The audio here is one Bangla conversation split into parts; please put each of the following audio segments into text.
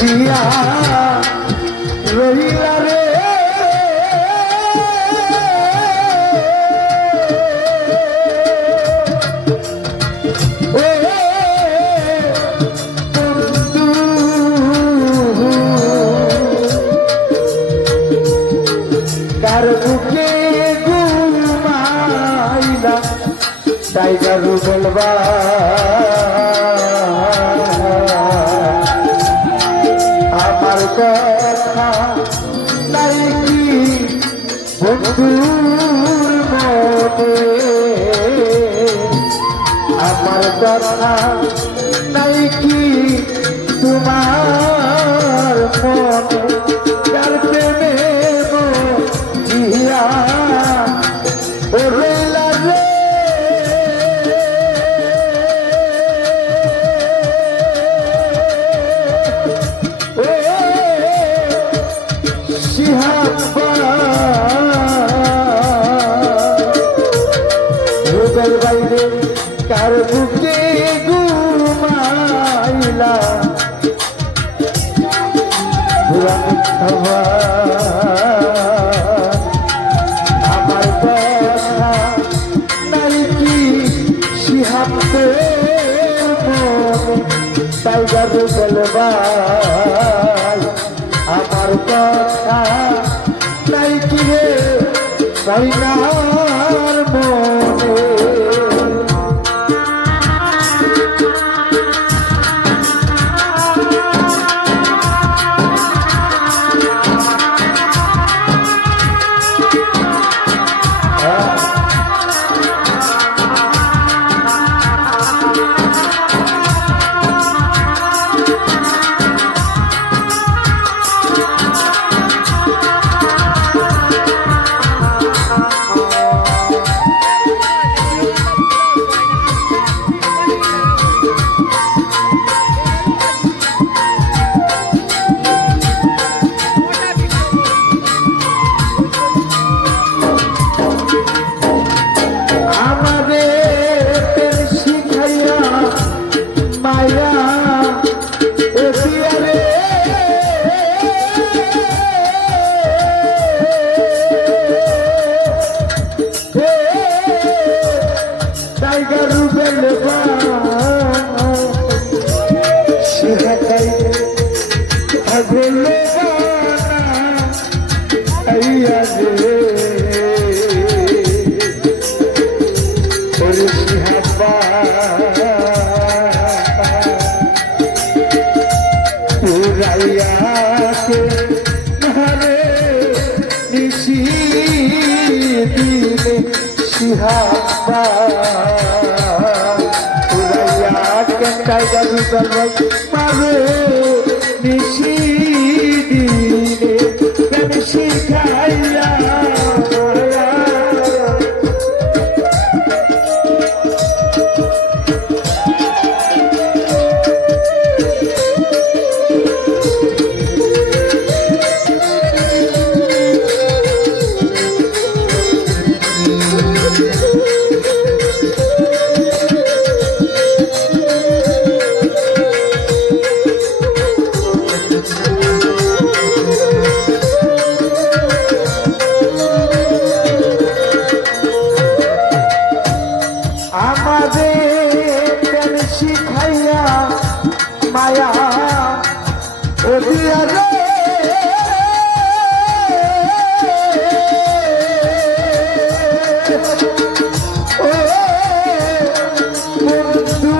জিয়া রহিলা রে কার বুকে ঘুমাইলা টাইগার বলবা আমার কথা নাই কি বন্ধুর মনে আমার কথা নাই কি তোমার মনে যার প্রেমে জিয়া ও রইলা রে রূপের বাইরে কার বুকে ঘুমাইলা আমার কথা নাই কি সিহাতে টাইগার বলবাই আমার কথা নাই কি রে কইনার মনে টাইগার পাবে নিশি দিনে কেন শিখাইয়া শিখাইয়া মায়া ও দিয়া রে ও বন্ধু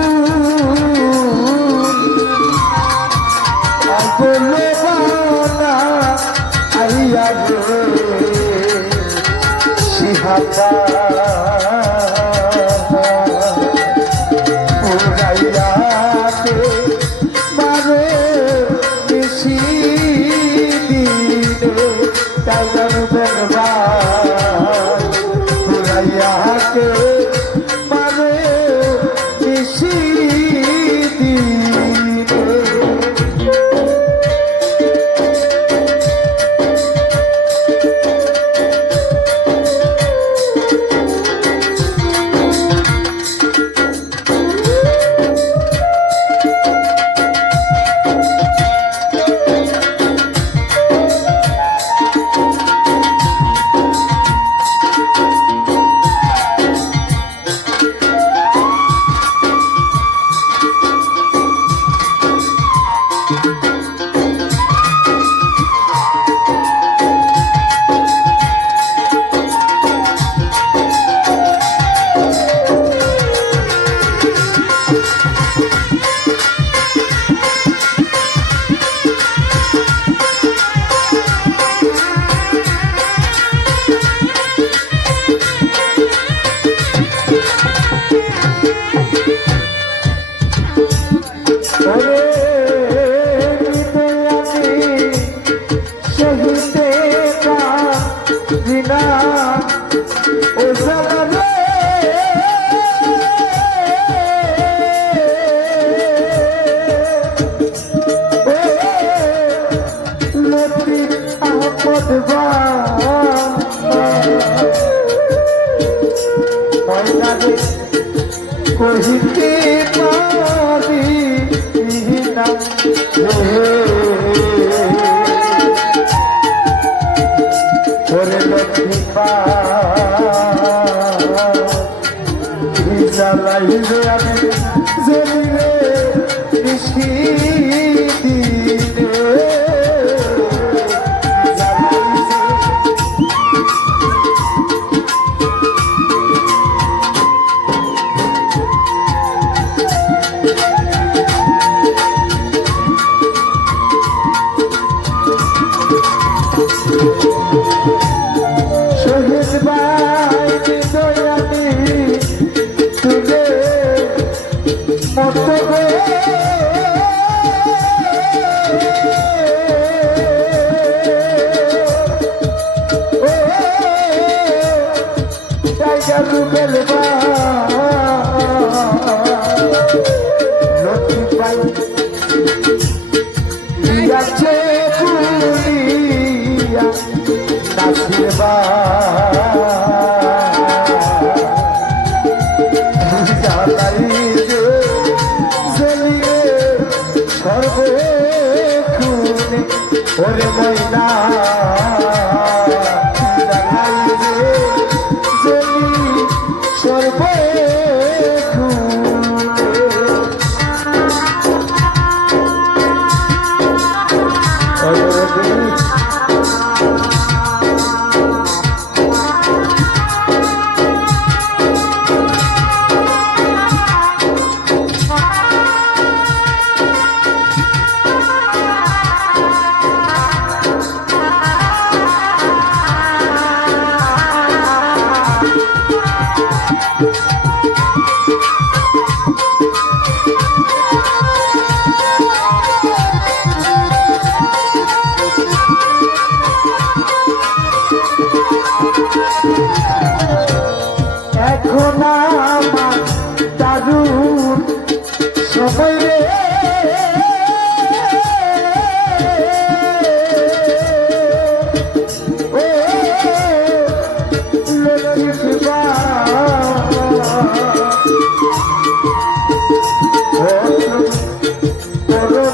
বলে বানা আইয়া রে শিহাবা ওরে লক্ষ্মী জ্বালাইলে আমি জমিলে কৃষি দিনে শহীদ ভাই দয়ালি তুলে মতো জায়গা রুবেল লক্ষ্মী পাই ইয়াছে পুলিয়া নাসির বা ওরে ময়না জানাই রে জলি সর্বে এখন আমার দারুণ সময় রে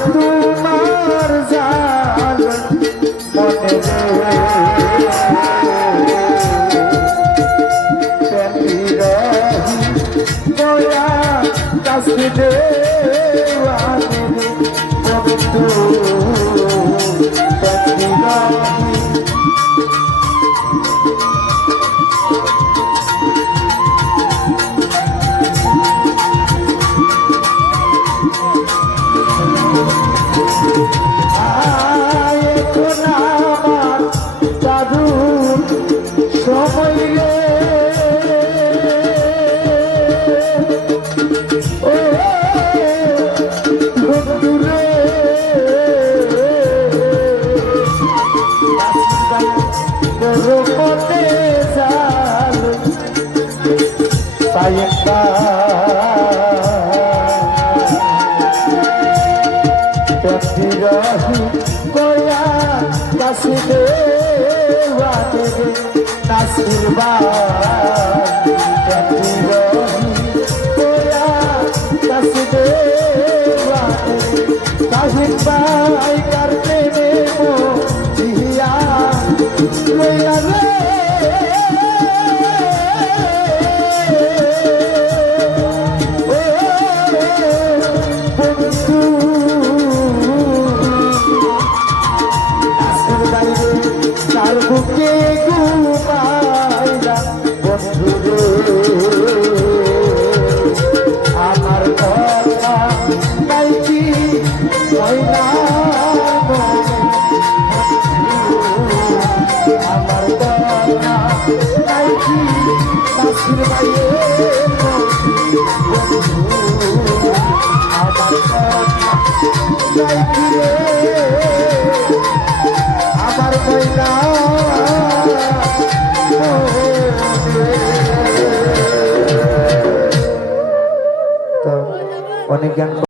তোমার জাল মনে কাছে এখন আমার দারুণ সময় রে ভাই করতে নেবো জিয়া তার বুকে ঘুমাইলা বন্ধু আমার কথা নাই কি ময়না আমার কথা নাই কি নাসির ভাইয়ের বন্ধু আমার কথা নাই কি রে আমার ময়না তো অনেক জ্ঞান